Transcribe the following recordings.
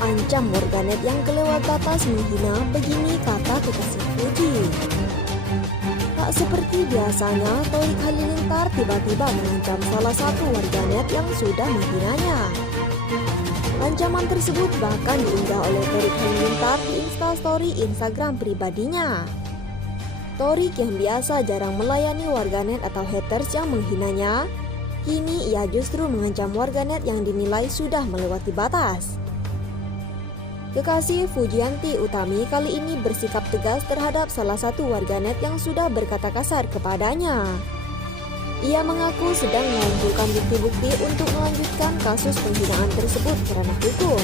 ancam warganet yang kelewat batas menghina, begini kata kekasih Fuji. Tak seperti biasanya, Thorik Halilintar tiba-tiba mengancam salah satu warganet yang sudah menghinanya. Ancaman tersebut bahkan diunggah oleh Thorik Halilintar di Instastory Instagram pribadinya. Thorik yang biasa jarang melayani warganet atau haters yang menghinanya, kini ia justru mengancam warganet yang dinilai sudah melewati batas. Kekasih Fujianti Utami kali ini bersikap tegas terhadap salah satu warganet yang sudah berkata kasar kepadanya. Ia mengaku sedang mengumpulkan bukti-bukti untuk melanjutkan kasus penghinaan tersebut kerana hukum.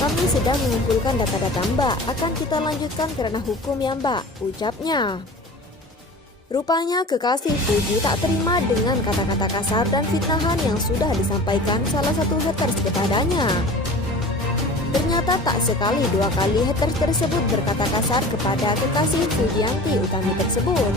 Kami sedang mengumpulkan data-data Mbak, akan kita lanjutkan kerana hukum ya Mbak, ucapnya. Rupanya kekasih Fuji tak terima dengan kata-kata kasar dan fitnahan yang sudah disampaikan salah satu haters kepadanya. Ternyata tak sekali dua kali haters tersebut berkata kasar kepada kekasih Fujianti Utami tersebut.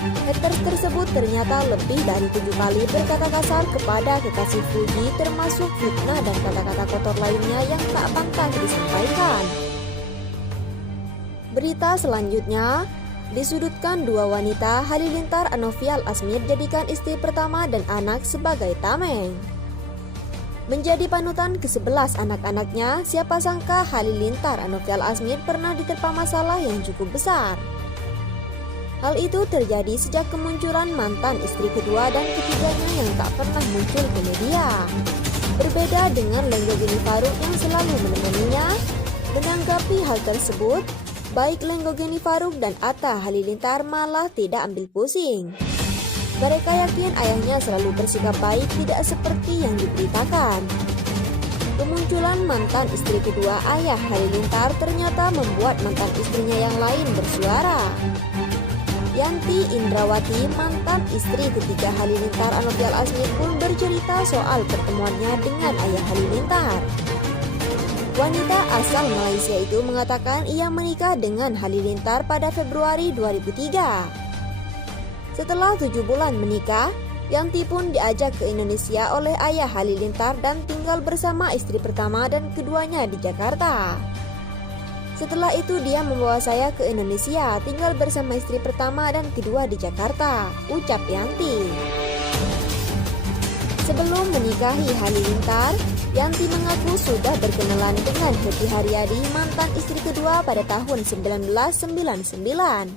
Haters tersebut ternyata lebih dari 7 kali berkata kasar kepada kekasih Fuji, termasuk fitnah dan kata-kata kotor lainnya yang tak pantas disampaikan. Berita selanjutnya, disudutkan dua wanita, Halilintar Anovial Asmir jadikan istri pertama dan anak sebagai tameng. Menjadi panutan ke-11 anak-anaknya, siapa sangka Halilintar Anovial Asmir pernah diterpa masalah yang cukup besar. Hal itu terjadi sejak kemunculan mantan istri kedua dan ketiganya yang tak pernah muncul ke media. Berbeda dengan Lenggogeni Faruk yang selalu menemaninya, menanggapi hal tersebut, baik Lenggogeni Faruk dan Atta Halilintar malah tidak ambil pusing. Mereka yakin ayahnya selalu bersikap baik, tidak seperti yang diberitakan. Kemunculan mantan istri kedua ayah Halilintar ternyata membuat mantan istrinya yang lain bersuara. Yanti Indrawati, mantan istri ketiga Halilintar Anovial Asmir pun bercerita soal pertemuannya dengan ayah Halilintar. Wanita asal Malaysia itu mengatakan ia menikah dengan Halilintar pada Februari 2003. Setelah 7 bulan menikah, Yanti pun diajak ke Indonesia oleh ayah Halilintar dan tinggal bersama istri pertama dan keduanya di Jakarta. Setelah itu dia membawa saya ke Indonesia, tinggal bersama istri pertama dan kedua di Jakarta, ucap Yanti. Sebelum menikahi Halilintar, Yanti mengaku sudah berkenalan dengan Happy Haryadi, mantan istri kedua pada tahun 1999.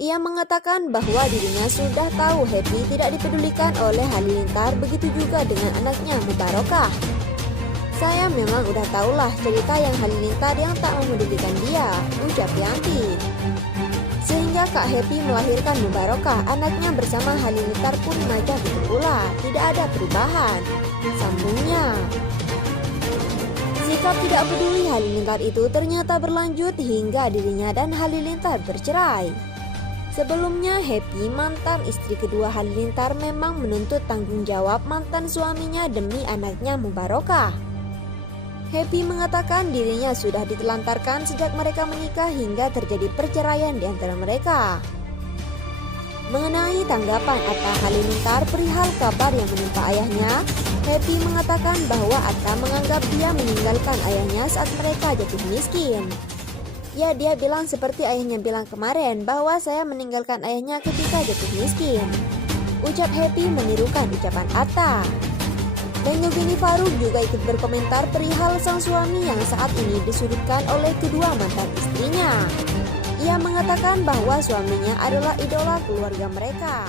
Ia mengatakan bahwa dirinya sudah tahu Happy tidak dipedulikan oleh Halilintar, begitu juga dengan anaknya Mubarokah. Saya memang udah tahulah cerita yang Halilintar yang tak memedulikan dia, ucap Yanti. Sehingga Kak Happy melahirkan Mubarokah, anaknya bersama Halilintar pun macam itu pula, tidak ada perubahan, sambungnya. Sikap tidak peduli Halilintar itu ternyata berlanjut hingga dirinya dan Halilintar bercerai. Sebelumnya Happy, mantan istri kedua Halilintar, memang menuntut tanggung jawab mantan suaminya demi anaknya Mubarokah. Happy mengatakan dirinya sudah ditelantarkan sejak mereka menikah hingga terjadi perceraian di antara mereka. Mengenai tanggapan Atta Halilintar perihal kabar yang menimpa ayahnya, Happy mengatakan bahwa Atta menganggap dia meninggalkan ayahnya saat mereka jatuh miskin. Ya, dia bilang seperti ayahnya bilang kemarin bahwa saya meninggalkan ayahnya ketika jatuh miskin, ucap Happy menirukan ucapan Atta. Lenggogeni Faruk juga ikut berkomentar perihal sang suami yang saat ini disudutkan oleh kedua mantan istrinya. Ia mengatakan bahwa suaminya adalah idola keluarga mereka.